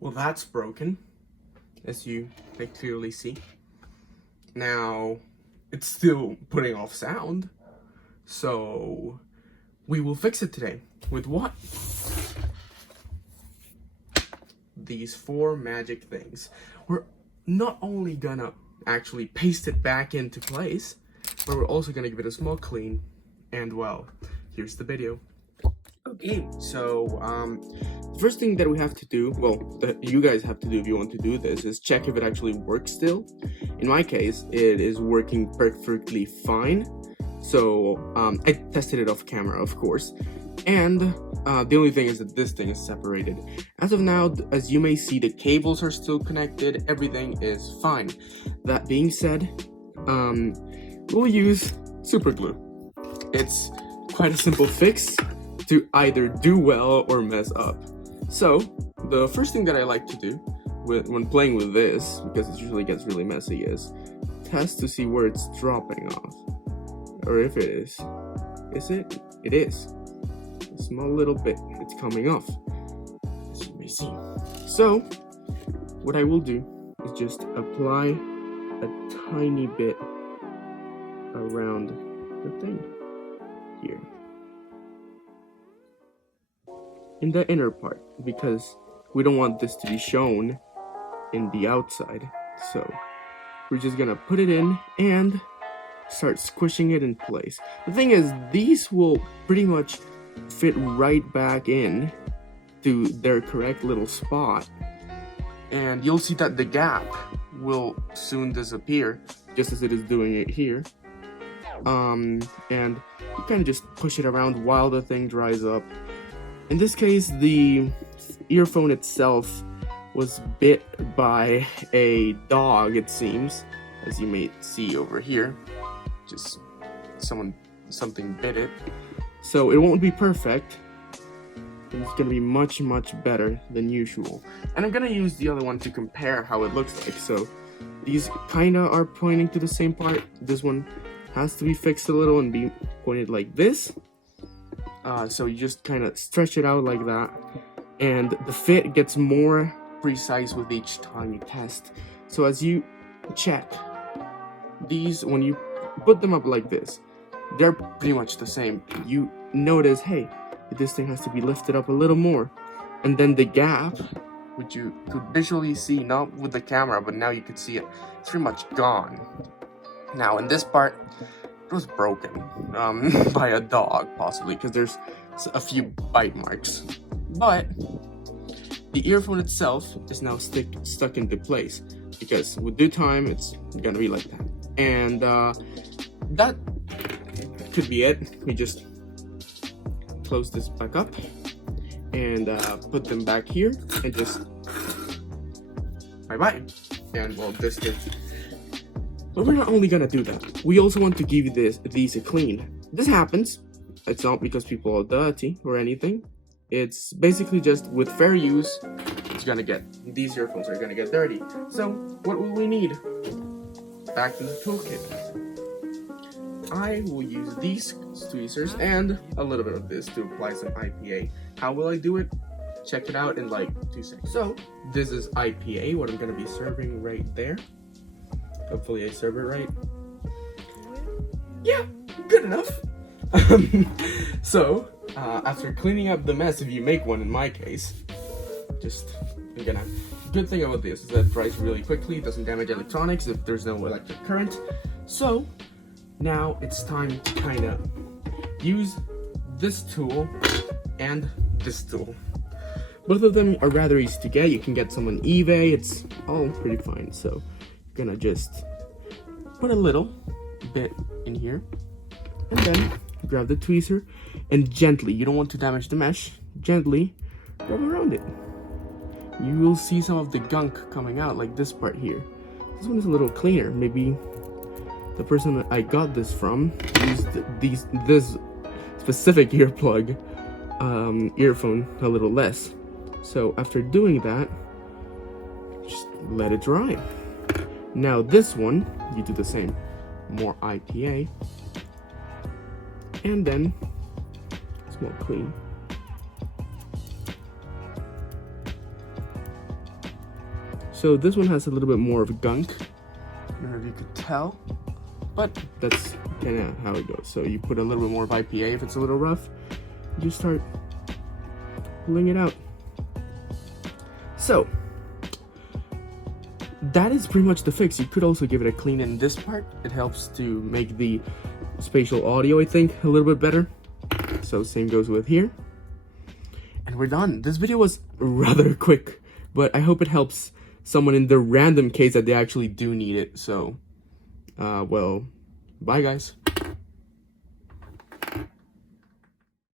Well, that's broken, as you may clearly see. Now, it's still putting off sound, so we will fix it today. With what? These 4 magic things. We're not only gonna actually paste it back into place, but we're also gonna give it a small clean. And well, here's the video. Okay, so the first thing that we have to do, well, that you guys have to do if you want to do this, is check if it actually works still. In my case, it is working perfectly fine. So I tested it off camera, of course, and the only thing is that this thing is separated. As of now, as you may see, the cables are still connected, everything is fine. That being said, we'll use super glue. It's quite a simple fix to either do well or mess up. So the first thing that I like to do when playing with this, because it usually gets really messy, is test to see where it's dropping off, or if it is. Is it? It is. A small little bit. It's coming off, as you may see. So what I will do is just apply a tiny bit around the thing here in the inner part, because we don't want this to be shown in the outside. So we're just gonna put it in and start squishing it in place. The thing is, these will pretty much fit right back in to their correct little spot, and you'll see that the gap will soon disappear, just as it is doing it here. And you kind of just push it around while the thing dries up. In this case, the earphone itself was bit by a dog, it seems, as you may see over here. Just something bit it. So it won't be perfect. It's gonna be much better than usual. And I'm gonna use the other one to compare how it looks like. So these kinda are pointing to the same part. This one has to be fixed a little and be pointed like this. So you just kind of stretch it out like that, and the fit gets more precise with each time you test. So as you check these, when you put them up like this, they're pretty much the same. You notice, hey, this thing has to be lifted up a little more, and then the gap, which you could visually see, not with the camera, but now you could see it, it's pretty much gone. Now in this part, it was broken by a dog, possibly, because there's a few bite marks. But the earphone itself is now stuck into place, because with due time, it's gonna be like that. And that could be it. We just close this back up and put them back here, and just bye-bye. And well, this did. But we're not only gonna do that, we also want to give these a clean. This happens. It's not because people are dirty or anything. It's basically just with fair use, these earphones are gonna get dirty. So what will we need? Back to the toolkit. I will use these tweezers and a little bit of this to apply some IPA. How will I do it? Check it out in like 2 seconds. So this is IPA, what I'm gonna be serving right there. Hopefully I serve it right. Yeah, good enough. So, after cleaning up the mess, if you make one in my case, good thing about this is that it dries really quickly, doesn't damage electronics if there's no electric current. So, now it's time to kind of use this tool and this tool. Both of them are rather easy to get. You can get some on eBay, it's all pretty fine. So, gonna just put a little bit in here, and then grab the tweezer and gently, you don't want to damage the mesh, gently rub around it. You will see some of the gunk coming out, like this part here. This one is a little cleaner. Maybe the person that I got this from used this specific earplug earphone a little less. So after doing that, just let it dry. Now this one, you do the same. More IPA. And then, small clean. So this one has a little bit more of gunk. I don't know if you could tell, but that's kind of how it goes. So you put a little bit more of IPA if it's a little rough. You just start pulling it out. So that is pretty much the fix. You could also give it a clean in this part. It helps to make the spatial audio, I think, a little bit better. So same goes with here. And we're done. This video was rather quick, but I hope it helps someone in the random case that they actually do need it. So, well, bye guys.